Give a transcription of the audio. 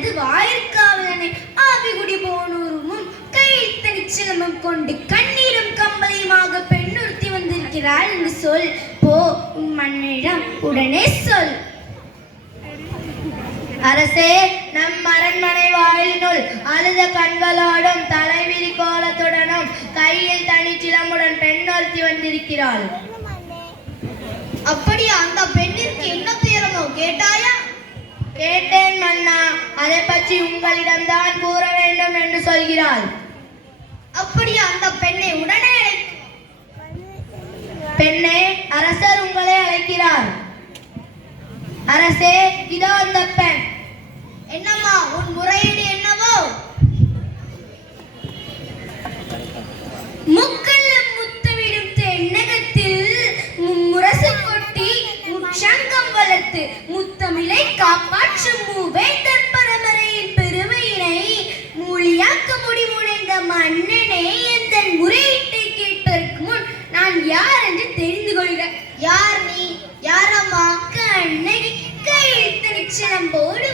தனது வாயிற்காவலனை ஆவிகுடி போனூரும் கையில் தனிச்சிலமும் கொண்டு கண்ணீரும் கம்பளையுமாக பெண்ணுறுத்தி வந்திருக்கிறாள் என்று சொல். போ, உன் மன்னிடம் உடனே சொல். அரசே, நம் அரண்மனை வாயிலினுள் அழுத கண்களோடும் தலைவிரி கோலத்துடனும் கையில் தனிச்சிலமுடன் பெண்ணொருத்தி வந்திருக்கிறாள். அப்படியா? அந்த பெண்ணிற்கு என்ன துயரமோ கேட்டாயா? கேட்டேன் மன்னா. அதை பற்றி உங்களிடம்தான் கூற வேண்டும் என்று சொல்கிறாள். அப்படியா? அந்த பெண்ணை உடனே பெண்ணே, அரசர் உங்களை அழைக்கிறார். அரசே, இதோ அந்த பெண். என்னம்மா உன் முறையீடு என்னவோ? முக்கல்லம் முத்தமிடும் தென்னகத்தில் முரசு கொட்டி முச்சங்கம் வளர்த்து முத்தமிழை காப்பாற்றும் மூவேந்தர் பரம்பரையின் பெருமையினை மொழியாக்க முடிமுனைந்த மன்னனே, எந்த முறையீட்டை கேட்பதற்கு முன் நான் யார் என்று தெரிந்து கொள்க. யார் நீ? யாரம்மா? கண்ணகி கையில் தனிச்சிலம்போடு